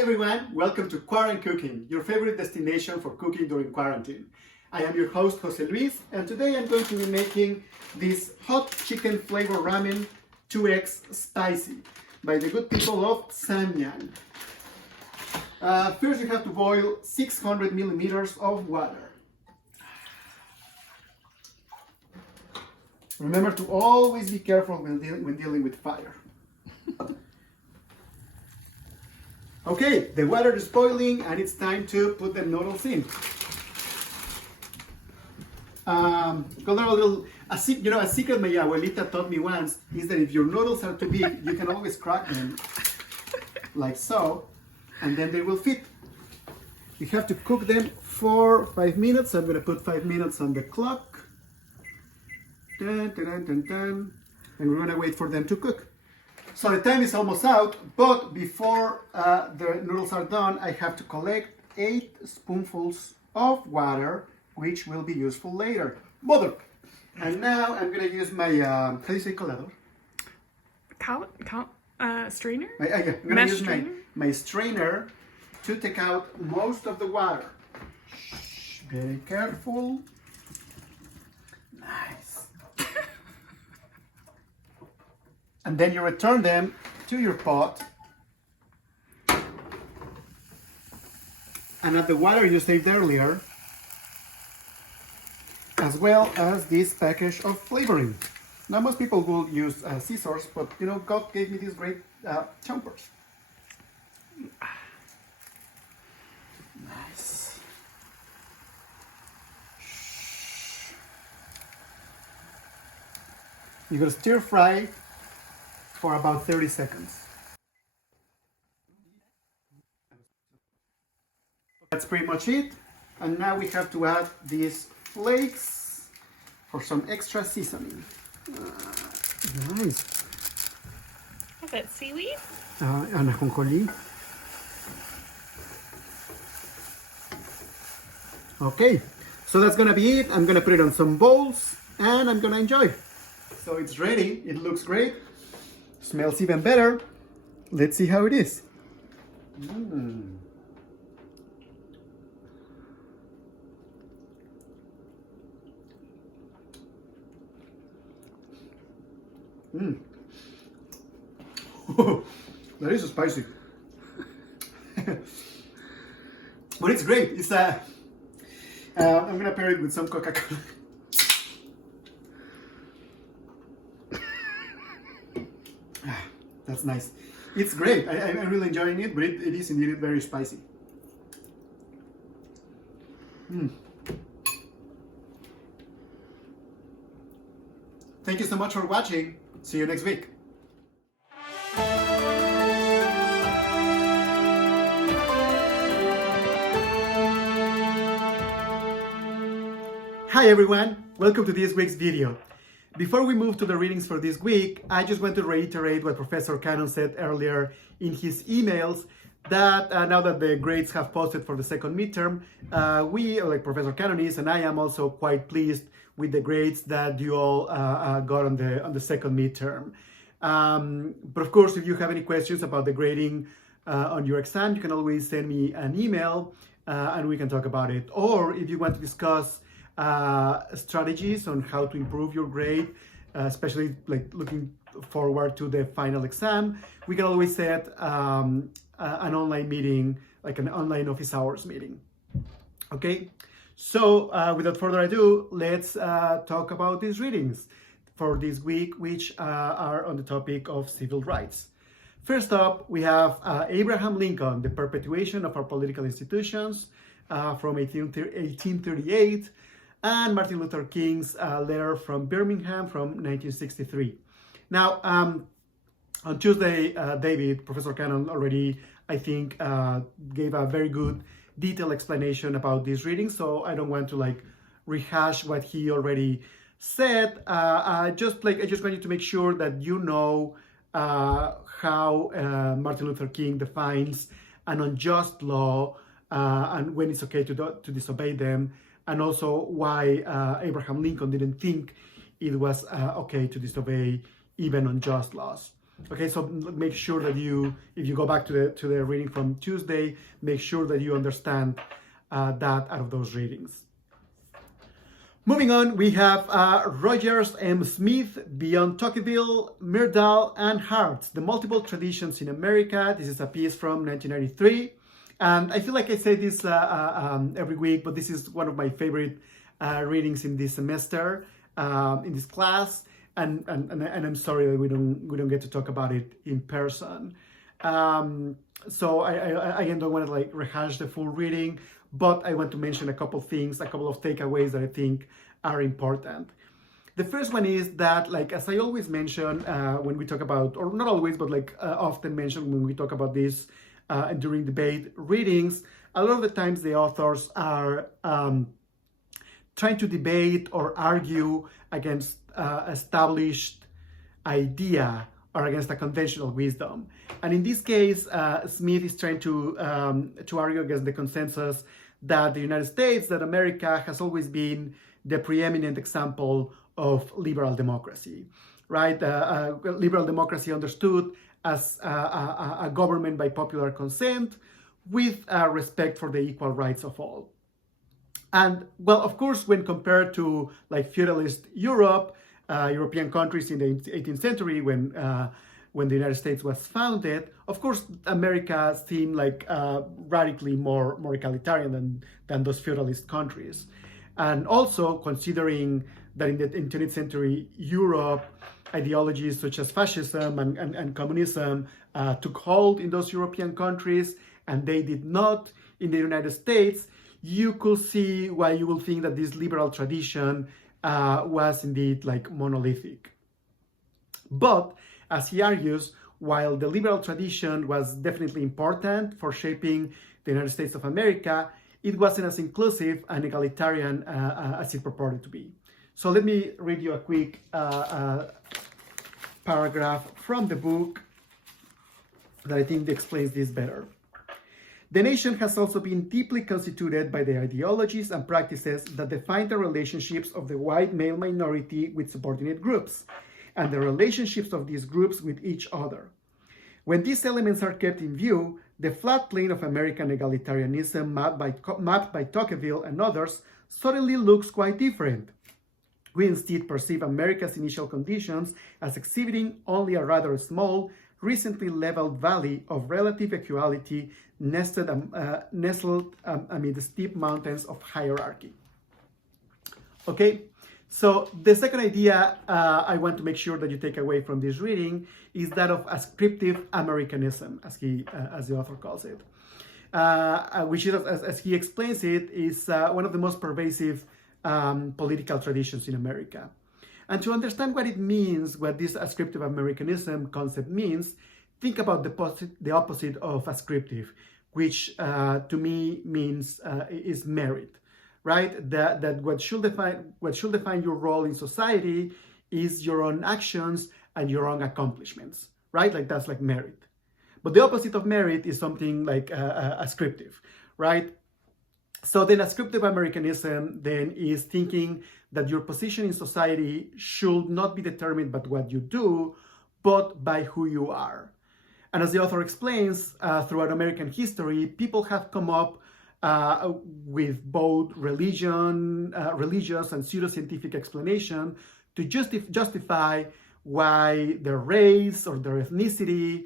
everyone, welcome to Quarant Cooking, your favorite destination for cooking during quarantine. I am your host, Jose Luis, and today I'm going to be making this hot chicken flavor ramen 2x spicy by the good people of Samyang. First you have to boil 600 milliliters of water. Remember to always be careful when dealing with fire. Okay, the water is boiling and it's time to put the noodles in. A secret my abuelita taught me once is that if your noodles are too big, you can always crack them like so, and then they will fit. You have to cook them for 5 minutes. I'm going to put 5 minutes on the clock. Dun, dun, dun, dun, dun. And we're going to wait for them to cook. So the time is almost out, but before the noodles are done, I have to collect 8 spoonfuls of water, which will be useful later. Mother! And now I'm going to use my, how do you say colador? Strainer? I'm going to use my strainer to take out most of the water. Shh, very careful. Nice. And then you return them to your pot. And add the water you saved earlier, as well as this package of flavoring. Now most people will use scissors, but you know, God gave me these great chompers. Nice. You're gonna stir fry for about 30 seconds. That's pretty much it. And now we have to add these flakes for some extra seasoning. Nice. Is that seaweed? And ajonjolí. Okay, so that's gonna be it. I'm gonna put it on some bowls and I'm gonna enjoy. So it's ready. It looks great. Smells even better. Let's see how it is. Mm. Mm. That is spicy. But it's great. It's I'm gonna pair it with some Coca-Cola. That's nice. It's great. I'm really enjoying it, but it is indeed very spicy. Mm. Thank you so much for watching. See you next week. Hi everyone, welcome to this week's video. Before we move to the readings for this week, I just want to reiterate what Professor Cannon said earlier in his emails, that now that the grades have posted for the second midterm, we, like Professor Cannon is, and I am also quite pleased with the grades that you all got on the second midterm. But of course, if you have any questions about the grading on your exam, you can always send me an email and we can talk about it. Or if you want to discuss strategies on how to improve your grade, especially like looking forward to the final exam, we can always set an online meeting, like an online office hours meeting. Okay, so without further ado, let's talk about these readings for this week, which are on the topic of civil rights. First up, we have Abraham Lincoln, The Perpetuation of Our Political Institutions, from 1838, and Martin Luther King's letter from Birmingham from 1963. Now, on Tuesday, Professor Cannon already, I think, gave a very good detailed explanation about this reading, so I don't want to like rehash what he already said. I just want you to make sure that you know how Martin Luther King defines an unjust law and when it's okay to disobey them, and also why Abraham Lincoln didn't think it was okay to disobey even unjust laws. Okay, so make sure that if you go back to the reading from Tuesday, make sure that you understand that out of those readings. Moving on, we have Rogers M. Smith, Beyond Tocqueville, Myrdal, and Hart's, The Multiple Traditions in America. This is a piece from 1993. And I feel like I say this every week, but this is one of my favorite readings in this semester, in this class. And I'm sorry that we don't get to talk about it in person. So I again don't want to like rehash the full reading, but I want to mention a couple things, a couple of takeaways that I think are important. The first one is that, like, as I always mention when we talk about, or not always, but like often mention when we talk about this during debate readings, a lot of the times the authors are trying to debate or argue against established idea or against a conventional wisdom. And in this case, Smith is trying to argue against the consensus that the United States, that America has always been the preeminent example of liberal democracy, right? Liberal democracy understood as a government by popular consent with respect for the equal rights of all. And well, of course, when compared to like feudalist Europe, European countries in the 18th century, when the United States was founded, of course, America seemed like radically more egalitarian than those feudalist countries. And also considering that in the 20th century Europe, ideologies such as fascism and communism took hold in those European countries, and they did not in the United States, you could see why you will think that this liberal tradition was indeed like monolithic. But as he argues, while the liberal tradition was definitely important for shaping the United States of America, it wasn't as inclusive and egalitarian as it purported to be. So let me read you a quick paragraph from the book that I think explains this better. The nation has also been deeply constituted by the ideologies and practices that define the relationships of the white male minority with subordinate groups, and the relationships of these groups with each other. When these elements are kept in view, the flat plane of American egalitarianism mapped by Tocqueville and others suddenly looks quite different. We instead perceive America's initial conditions as exhibiting only a rather small, recently leveled valley of relative equality nestled amid the steep mountains of hierarchy. Okay, so the second idea I want to make sure that you take away from this reading is that of ascriptive Americanism, as the author calls it, which is, as he explains it, is one of the most pervasive political traditions in America. And to understand what it means, what this ascriptive Americanism concept means, think about the opposite of ascriptive, which to me means is merit, right? That what should define your role in society is your own actions and your own accomplishments, right? Like that's like merit. But the opposite of merit is something like ascriptive, right? So then ascriptive Americanism then is thinking that your position in society should not be determined by what you do, but by who you are. And as the author explains, throughout American history, people have come up with both religious and pseudoscientific explanation to justify why their race or their ethnicity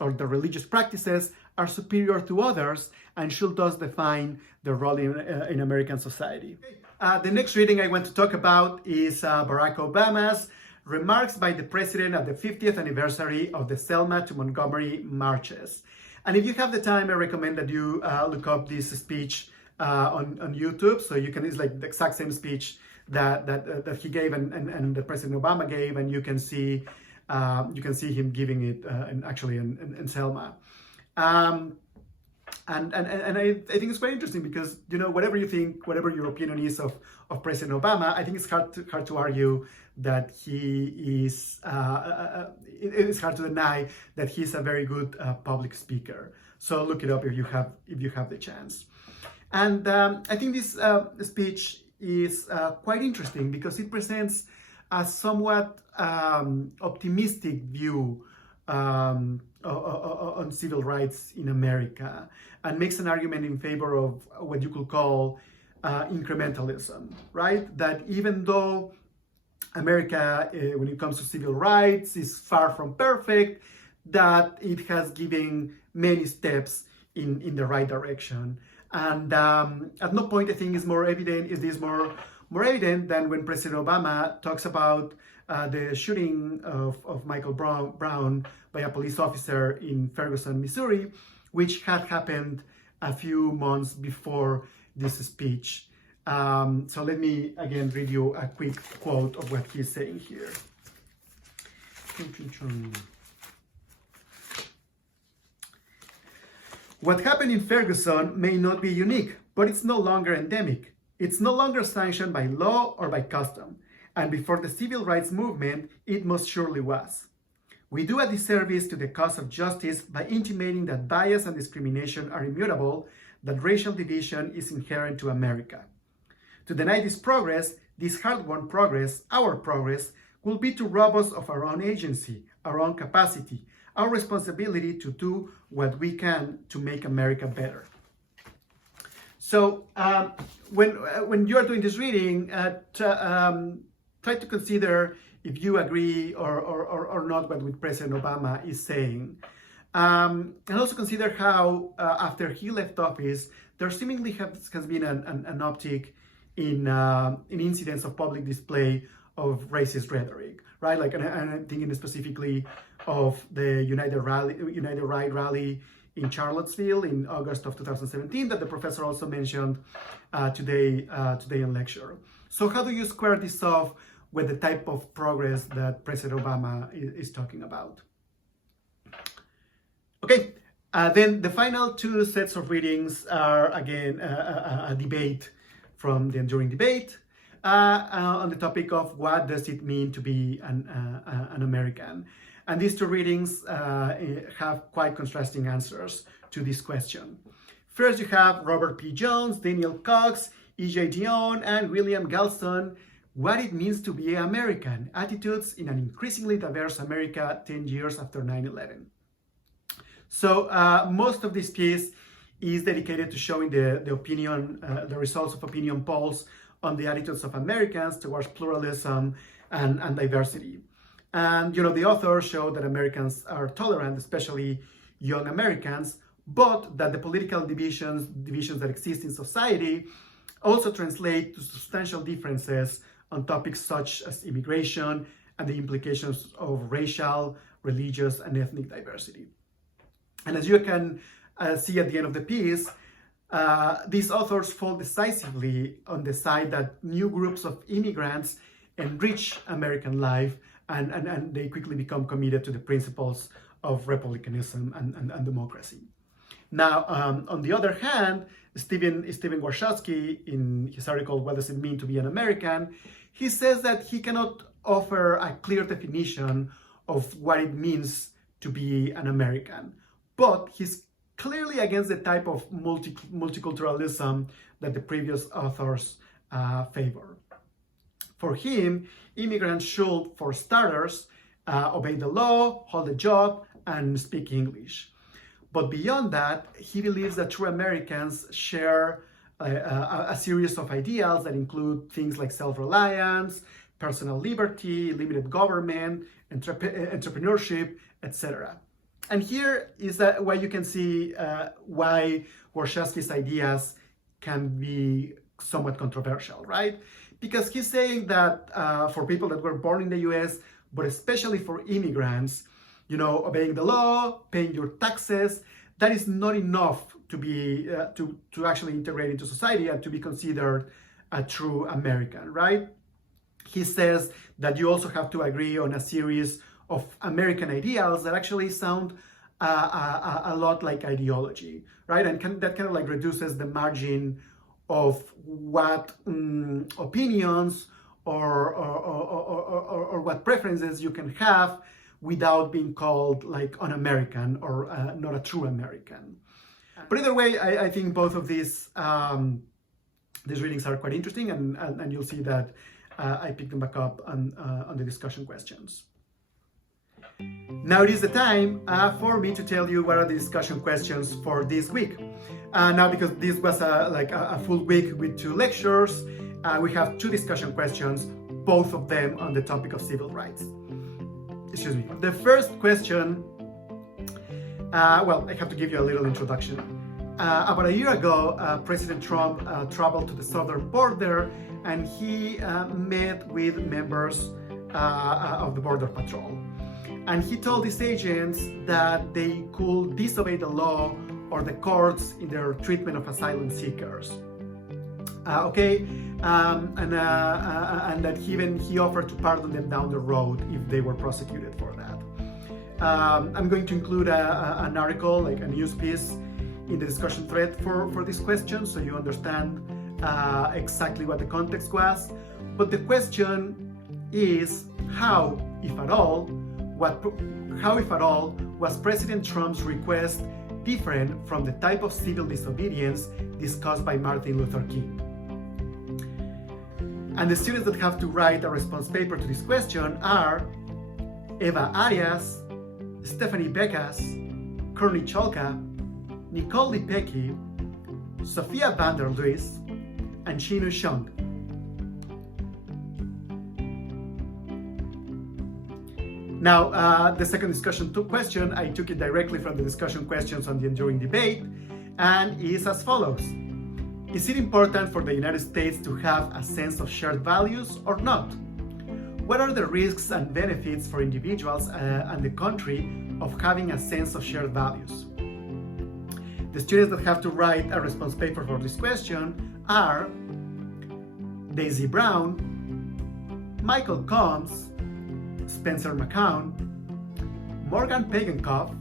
or their religious practices are superior to others and should thus define their role in American society. The next reading I want to talk about is Barack Obama's remarks by the president at the 50th anniversary of the Selma to Montgomery marches. And if you have the time, I recommend that you look up this speech on YouTube. So you can, it's like the exact same speech that he gave and the President Obama gave, and you can see him giving it in Selma. And I think it's very interesting because, you know, whatever you think, whatever your opinion is of President Obama, I think it's hard to argue that he is, it's hard to deny that he's a very good public speaker. So look it up if you have the chance. And I think this speech is quite interesting because it presents a somewhat optimistic view on civil rights in America, and makes an argument in favor of what you could call incrementalism, right? That even though America, when it comes to civil rights, is far from perfect, that it has given many steps in the right direction. And at no point I think is more evident, more evident than when President Obama talks about the shooting of Michael Brown by a police officer in Ferguson, Missouri, which had happened a few months before this speech. So let me again read you a quick quote of what he's saying here. What happened in Ferguson may not be unique, but it's no longer endemic. It's no longer sanctioned by law or by custom, and before the civil rights movement, it most surely was. We do a disservice to the cause of justice by intimating that bias and discrimination are immutable, that racial division is inherent to America. To deny this progress, this hard-won progress, our progress, will be to rob us of our own agency, our own capacity, our responsibility to do what we can to make America better. So when you are doing this reading, try to consider if you agree or not what President Obama is saying. And also consider how after he left office, there seemingly has been an uptick in incidents of public display of racist rhetoric, right? Like, and I'm thinking specifically of the United Right rally in Charlottesville in August of 2017 that the professor also mentioned today in lecture. So how do you square this off with the type of progress that President Obama is talking about? Okay, then the final two sets of readings are again a debate from the enduring debate on the topic of what does it mean to be an American. And these two readings have quite contrasting answers to this question. First, you have Robert P. Jones, Daniel Cox, E.J. Dion, and William Galston, What It Means to Be American, Attitudes in an Increasingly Diverse America 10 Years After 9/11. So most of this piece is dedicated to showing the results of opinion polls on the attitudes of Americans towards pluralism and diversity. And the authors show that Americans are tolerant, especially young Americans, but that the political divisions that exist in society also translate to substantial differences on topics such as immigration and the implications of racial, religious, and ethnic diversity. And as you can see at the end of the piece, these authors fall decisively on the side that new groups of immigrants enrich American life and they quickly become committed to the principles of republicanism and democracy. Now, on the other hand, Stephen Warshawski, in his article, What Does It Mean to Be an American?, he says that he cannot offer a clear definition of what it means to be an American, but he's clearly against the type of multiculturalism that the previous authors favor. For him, immigrants should, for starters, obey the law, hold a job, and speak English. But beyond that, he believes that true Americans share a series of ideals that include things like self-reliance, personal liberty, limited government, entrepreneurship, etc. And here is why you can see why Warshawski's ideas can be somewhat controversial, right? Because he's saying that for people that were born in the US, but especially for immigrants, obeying the law, paying your taxes, that is not enough to be to actually integrate into society and to be considered a true American, right? He says that you also have to agree on a series of American ideals that actually sound a lot like ideology, right? And that kind of like reduces the margin of what opinions or what preferences you can have without being called like un-American or not a true American. But either way, I think both of these readings are quite interesting, and you'll see that I picked them back up on the discussion questions. Now it is the time for me to tell you what are the discussion questions for this week. Now, because this was a full week with 2 lectures, we have 2 discussion questions, both of them on the topic of civil rights. Excuse me. The first question, well, I have to give you a little introduction. About a year ago, President Trump traveled to the southern border and he met with members of the Border Patrol. And he told these agents that they could disobey the law or the courts in their treatment of asylum seekers. And that he offered to pardon them down the road if they were prosecuted for that. I'm going to include an article, like a news piece, in the discussion thread for this question, so you understand exactly what the context was. But the question is how, if at all, was President Trump's request different from the type of civil disobedience discussed by Martin Luther King? And the students that have to write a response paper to this question are Eva Arias, Stephanie Becas, Courtney Cholka, Nicole Lipecki, Sophia Vanderluis, and Chinu Shung. Now, the second discussion question, I took it directly from the discussion questions on the enduring debate, and is as follows. Is it important for the United States to have a sense of shared values or not? What are the risks and benefits for individuals and the country of having a sense of shared values? The students that have to write a response paper for this question are Daisy Brown, Michael Combs, Spencer McCown, Morgan Pagankoff,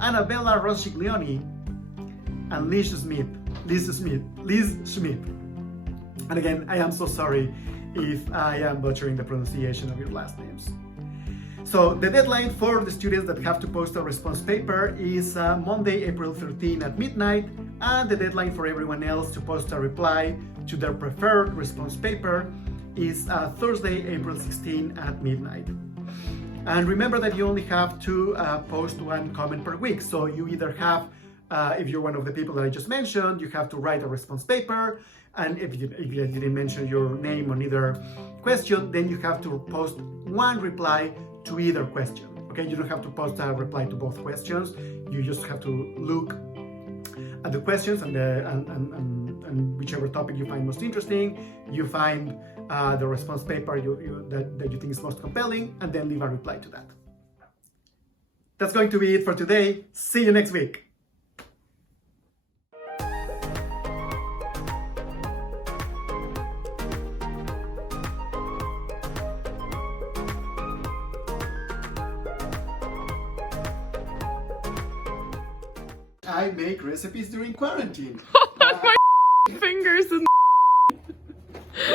Annabella Rossiglione, and Liz Schmidt. And again, I am so sorry if I am butchering the pronunciation of your last names. So the deadline for the students that have to post a response paper is Monday, April 13 at midnight, and the deadline for everyone else to post a reply to their preferred response paper is Thursday, April 16 at midnight. And remember that you only have to post 1 comment per week. So you either have, if you're one of the people that I just mentioned, you have to write a response paper. And if you didn't mention your name on either question, then you have to post 1 reply to either question. Okay, you don't have to post a reply to both questions. You just have to look at the questions and whichever topic you find most interesting, you find the response paper that you think is most compelling, and then leave a reply to that. That's going to be it for today. See you next week. I make recipes during quarantine. My fingers and